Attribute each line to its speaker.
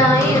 Speaker 1: I. yeah.